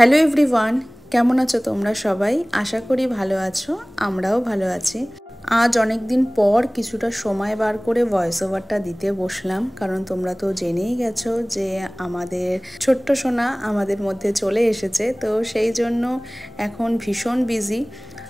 Hello everyone, কেমন আছো তোমরা সবাই? আশা করি ভালো আছো, আমরাও ভালো আছি। আজ অনেক দিন পর কিছুটা সময় বার করে ভয়েস ওভারটা দিতে বসলাম, কারণ তোমরা তো জেনেই গেছো যে আমাদের ছোট্ট সোনা আমাদের মধ্যে চলে এসেছে। তো সেই জন্য এখন ভীষণ বিজি।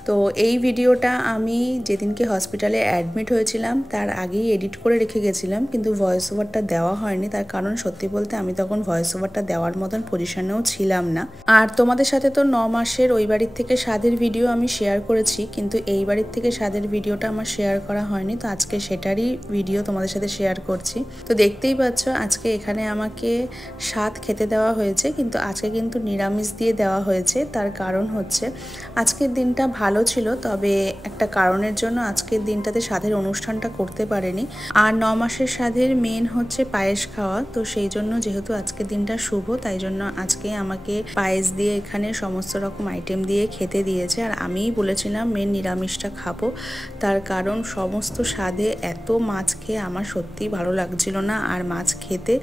তো এই ভিডিওটা আমি যেদিনকে হসপিটালে অ্যাডমিট হয়েছিলাম তার আগেই এডিট করে রেখে গেছিলাম, কিন্তু ভয়েস ওভারটা দেওয়া হয়নি। তার কারণ সত্যি বলতে আমি তখন ভয়েস ওভারটা দেওয়ার মতন পজিশনেও ছিলাম না। আর তোমাদের সাথে তো 9 মাসের ওই বাড়ির থেকে স্বাদের ভিডিও আমি শেয়ার করেছি, কিন্তু এই বাড়ির থেকে স্বাদের ভিডিওটা আমার শেয়ার করা হয়নি। তো আজকে সেটারই ভিডিও তোমাদের সাথে শেয়ার করছি। তো দেখতেই পাচ্ছ আজকে এখানে আমাকে স্বাদ খেতে দেওয়া হয়েছে, কিন্তু আজকে কিন্তু নিরামিষ দিয়ে দেওয়া হয়েছে। তার কারণ হচ্ছে আজকের দিনটা ভালো ছিল, তবে একটা কারণের জন্য আজকের দিনটাতে স্বাদের অনুষ্ঠানটা করতে পারেনি। আর 9 মাসের স্বাদের মেন হচ্ছে পায়েস খাওয়া। তো সেই জন্য যেহেতু আজকের দিনটা শুভ, তাই জন্য আজকে আমাকে পায়েস দিয়ে এখানে সমস্ত রকম আইটেম দিয়ে খেতে দিয়েছে। আর আমিই বলেছিলাম মেন নিরামিষটা খাবো, তার কারণ সমস্ত স্বাদে এত মাছ খেয়ে আমার সত্যিই ভালো লাগছিল না আর মাছ খেতে।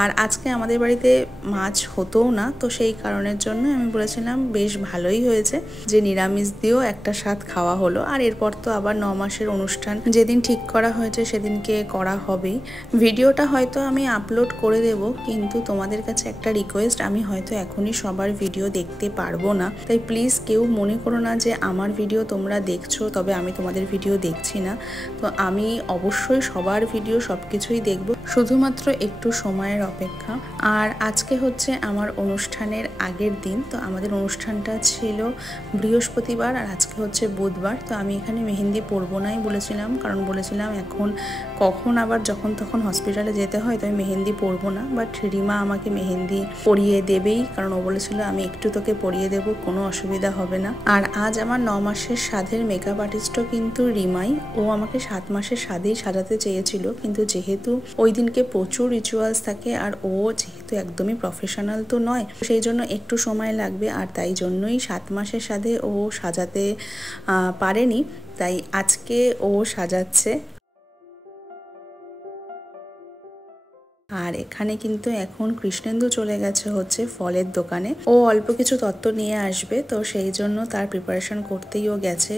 আর আজকে আমাদের বাড়িতে মাছ হতোও না, তো সেই কারণের জন্য আমি বলেছিলাম বেশ ভালোই হয়েছে যে নিরামিষ দিয়েও একটা স্বাদ খাওয়া হলো। আর এরপর তো আবার 9 মাসের অনুষ্ঠান যেদিন ঠিক করা হয়েছে সেদিনকে করা হবেই। ভিডিওটা হয়তো আমি আপলোড করে দেব, কিন্তু তোমাদের কাছে একটা রিকোয়েস্ট, আমি হয়তো এখনই সবার ভিডিও দেখতে পারবো না, তাই প্লিজ কেউ মনে করো না যে আমার ভিডিও তোমরা দেখছো তবে আমি তোমাদের ভিডিও দেখছি না। তো আমি অবশ্যই সবার ভিডিও সব কিছুই দেখবো, শুধুমাত্র একটু সময়ের অপেক্ষা। আর আজকে হচ্ছে আমার অনুষ্ঠানের আগের দিন। তো আমাদের অনুষ্ঠানটা ছিল বৃহস্পতিবার আর আজকে হচ্ছে বুধবার। তো আমি এখানে মেহেন্দি পরবো নাই বলেছিলাম, কারণ বলেছিলাম এখন কখন আবার যখন তখন হসপিটালে যেতে হয়, তো আমি মেহেন্দি পরবো না। বাট রিমা আমাকে মেহেন্দি পরিয়ে দেবেই, কারণ ও বলেছিল আমি একটু তোকে পরিয়ে দেবো, কোনো অসুবিধা হবে না। আর আজ আমার 9 মাসের স্বাদের মেকআপ আর্টিস্টও কিন্তু রিমাই। ও আমাকে 7 মাসের স্বাদেই সাজাতে চেয়েছিল, কিন্তু যেহেতু ওই দিনকে প্রচুর রিচুয়ালস থাকে আর ও যেহেতু একদমই প্রফেশনাল তো নয়, সেই জন্য একটু সময় লাগবে। আর তাই জন্যই 7 মাসের স্বাদে ও সাজাতে পারেনি, তাই আজকে ও সাজাচ্ছে। আর এখানে কিন্তু এখন কৃষ্ণেন্দু চলে গেছে হচ্ছে ফলের দোকানে। ও অল্প কিছু তত্ত্ব নিয়ে আসবে, তো সেই জন্য তার প্রিপারেশন করতেই ও গেছে।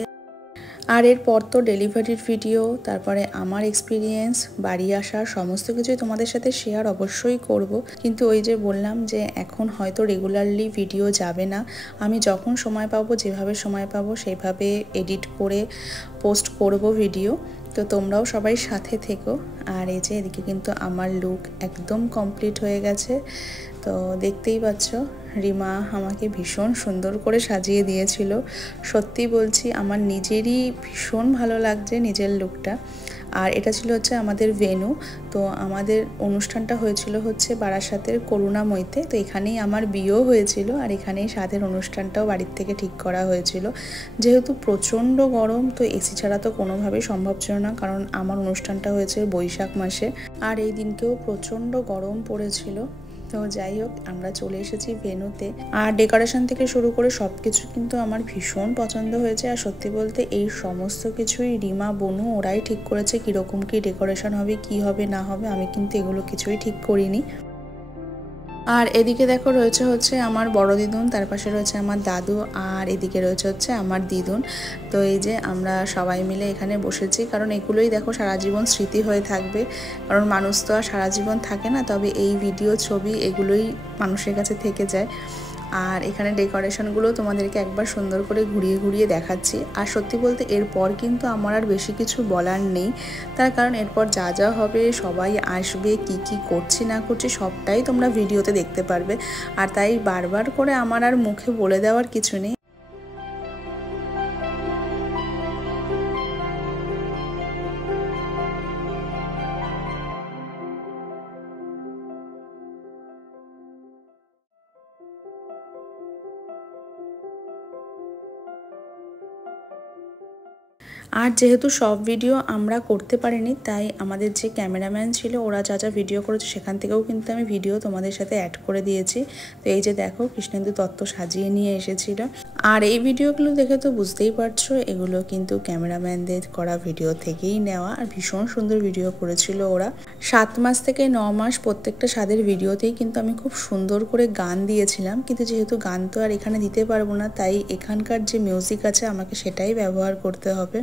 আর এরপর তো ডেলিভারির ভিডিও, তারপরে আমার এক্সপিরিয়েন্স, বাড়ি আসার সমস্ত কিছুই তোমাদের সাথে শেয়ার অবশ্যই করব। কিন্তু ওই যে বললাম যে এখন হয়তো রেগুলারলি ভিডিও যাবে না, আমি যখন সময় পাবো, যেভাবে সময় পাবো সেইভাবে এডিট করে পোস্ট করব ভিডিও। তো তোমরাও সবাই সাথে থেকো। আর এই যে এদিকে কিন্তু আমার লুক একদম কমপ্লিট হয়ে গেছে। তো দেখতেই পাচ্ছ রিমা আমাকে ভীষণ সুন্দর করে সাজিয়ে দিয়েছিল। সত্যি বলছি আমার নিজেরই ভীষণ ভালো লাগছে নিজের লুকটা। আর এটা ছিল হচ্ছে আমাদের ভেন্যু। তো আমাদের অনুষ্ঠানটা হয়েছিল হচ্ছে বারাসাতের করুণাময়ীতে। তো এখানেই আমার বিয়েও হয়েছিল আর এখানেই স্বাদের অনুষ্ঠানটাও বাড়ির থেকে ঠিক করা হয়েছিল। যেহেতু প্রচণ্ড গরম, তো এসি ছাড়া তো কোনোভাবেই সম্ভব ছিল না, কারণ আমার অনুষ্ঠানটা হয়েছে বৈশাখ মাসে আর এই দিনকেও প্রচণ্ড গরম পড়েছিল। তো যাই হোক, আমরা চলে এসেছি ভেন্যুতে। আর ডেকোরেশন থেকে শুরু করে সব কিছু কিন্তু আমার ভীষণ পছন্দ হয়েছে। আর সত্যি বলতে এই সমস্ত কিছুই রিমা, বনু ওরাই ঠিক করেছে কীরকম কী ডেকোরেশন হবে, কি হবে না হবে। আমি কিন্তু এগুলো কিছুই ঠিক করিনি। আর এদিকে দেখো রয়েছে হচ্ছে আমার বড় দিদুন, তার পাশে রয়েছে আমার দাদু, আর এদিকে রয়েছে হচ্ছে আমার দিদুন। তো এই যে আমরা সবাই মিলে এখানে বসেছি, কারণ এগুলোই দেখো সারা জীবন স্মৃতি হয়ে থাকবে। কারণ মানুষ তো আর সারা জীবন থাকে না, তবে এই ভিডিও, ছবি এগুলোই মানুষের কাছে থেকে যায়। আর এখানে ডেকোরেশনগুলো তোমাদেরকে একবার সুন্দর করে ঘুরিয়ে ঘুরিয়ে দেখাচ্ছি। আর সত্যি বলতে এরপর কিন্তু আমার আর বেশি কিছু বলার নেই, তার কারণ এরপর যা যা হবে, সবাই আসবে, কি কি করছি না করছি সবটাই তোমরা ভিডিওতে দেখতে পারবে। আর তাই বারবার করে আমার আর মুখে বলে দেওয়ার কিছু নেই। আর যেহেতু সব ভিডিও আমরা করতে পারিনি, তাই আমাদের যে ক্যামেরাম্যান ছিল ওরা যা যা ভিডিও করেছে সেখান থেকেও কিন্তু আমি ভিডিও তোমাদের সাথে অ্যাড করে দিয়েছি। তো এই যে দেখো কৃষ্ণেন্দু তত্ত্ব সাজিয়ে নিয়ে এসেছিল। আর এই ভিডিওগুলো দেখে তো বুঝতেই পারছো এগুলো কিন্তু ক্যামেরাম্যানদের করা ভিডিও থেকেই নেওয়া। আর ভীষণ সুন্দর ভিডিও করেছিল ওরা। 7 মাস থেকে 9 মাস প্রত্যেকটা স্বাদের ভিডিওতেই কিন্তু আমি খুব সুন্দর করে গান দিয়েছিলাম, কিন্তু যেহেতু গান তো আর এখানে দিতে পারবো না, তাই এখানকার যে মিউজিক আছে আমাকে সেটাই ব্যবহার করতে হবে।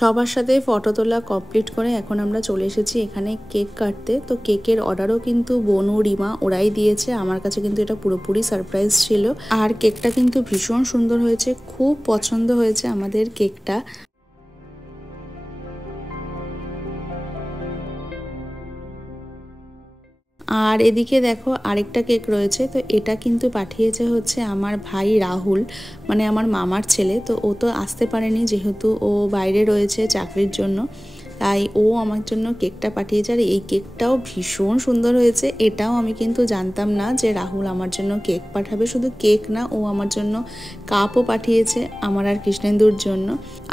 সবার সাথে ফটো তোলা কমপ্লিট করে এখন আমরা চলে এসেছি এখানে কেক কাটতে। তো কেকের অর্ডারও কিন্তু বনু রিমা ওরাই দিয়েছে, আমার কাছে কিন্তু এটা পুরোপুরি সারপ্রাইজ ছিল। আর কেকটা কিন্তু ভীষণ সুন্দর হয়েছে, খুব পছন্দ হয়েছে আমাদের কেকটা। আর এদিকে দেখো আরেকটা কেক রয়েছে, তো এটা কিন্তু পাঠিয়েছে হচ্ছে আমার ভাই রাহুল, মানে আমার মামার ছেলে। তো ও তো আসতে পারেনি যেহেতু ও বাইরে রয়েছে চাকরির জন্য, তাই ও আমার জন্য কেকটা পাঠিয়েছে। আর এই কেকটাও ভীষণ সুন্দর হয়েছে। এটাও আমি কিন্তু জানতাম না যে রাহুল আমার জন্য কেক পাঠাবে। শুধু কেক না, ও আমার জন্য কাপও পাঠিয়েছে আমার আর কৃষ্ণেন্দুর জন্য।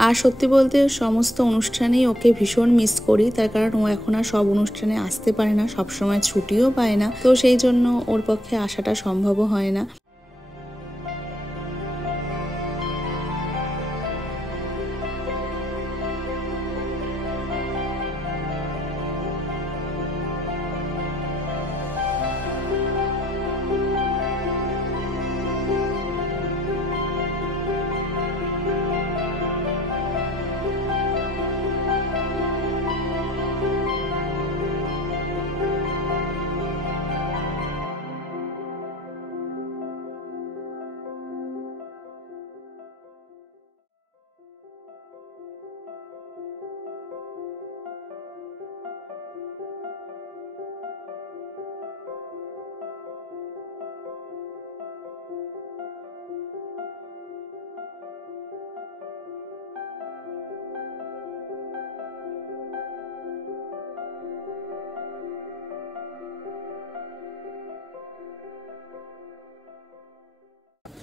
আর সত্যি বলতে সমস্ত অনুষ্ঠানেই ওকে ভীষণ মিস করি, তার কারণ ও এখন আর সব অনুষ্ঠানে আসতে পারে না, সবসময় ছুটিও পায় না। তো সেই জন্য ওর পক্ষে আসাটা সম্ভবও হয় না।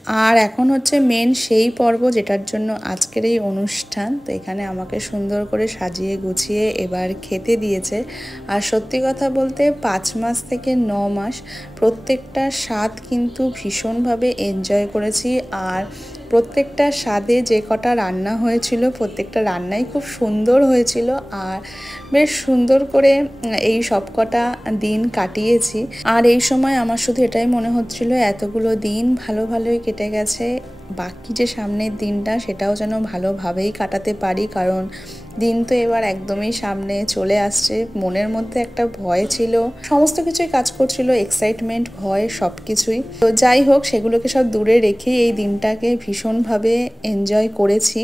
আর এখন হচ্ছে মেন সেই পর্ব যেটার জন্য আজকের এই অনুষ্ঠান। তো এখানে আমাকে সুন্দর করে সাজিয়ে গুছিয়ে এবার খেতে দিয়েছে। আর সত্যি কথা বলতে 5 মাস থেকে 9 মাস প্রত্যেকটা স্বাদ কিন্তু ভীষণভাবে এনজয় করেছি। আর প্রত্যেকটা স্বাদে যে কটা রান্না হয়েছিল প্রত্যেকটা রান্নাই খুব সুন্দর হয়েছিল। আর বেশ সুন্দর করে এই সব কটা দিন কাটিয়েছি। আর এই সময় আমার শুধু এটাই মনে হচ্ছিল এতগুলো দিন ভালোই কেটে গেছে, বাকি যে সামনের দিনটা সেটাও যেন ভালোভাবেই কাটাতে পারি, কারণ দিন তো এবার একদমই সামনে চলে আসছে। মনের মধ্যে একটা ভয় ছিল, সমস্ত কিছুই কাজ করছিল, এক্সাইটমেন্ট, ভয় সব কিছুই। তো যাই হোক, সেগুলোকে সব দূরে রেখেই এই দিনটাকে ভীষণভাবে এনজয় করেছি।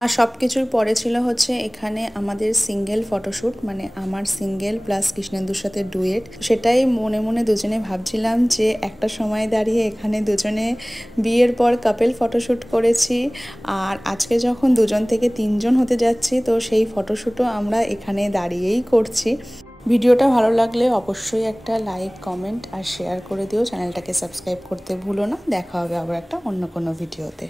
আর সব কিছুর পরে ছিল হচ্ছে এখানে আমাদের সিঙ্গেল ফটোশ্যুট, মানে আমার সিঙ্গেল প্লাস কৃষ্ণেন্দুর সাথে ডুয়েট। সেটাই মনে মনে দুজনে ভাবছিলাম যে একটা সময় দাঁড়িয়ে এখানে দুজনে বিয়ের পর কাপেল ফটোশ্যুট করেছি, আর আজকে যখন 2 থেকে 3 হতে যাচ্ছি, তো সেই ফটোশ্যুটও আমরা এখানে দাঁড়িয়েই করছি। ভিডিওটা ভালো লাগলে অবশ্যই একটা লাইক, কমেন্ট আর শেয়ার করে দিও। চ্যানেলটাকে সাবস্ক্রাইব করতে ভুলো না। দেখা হবে আবার একটা অন্য কোনো ভিডিওতে।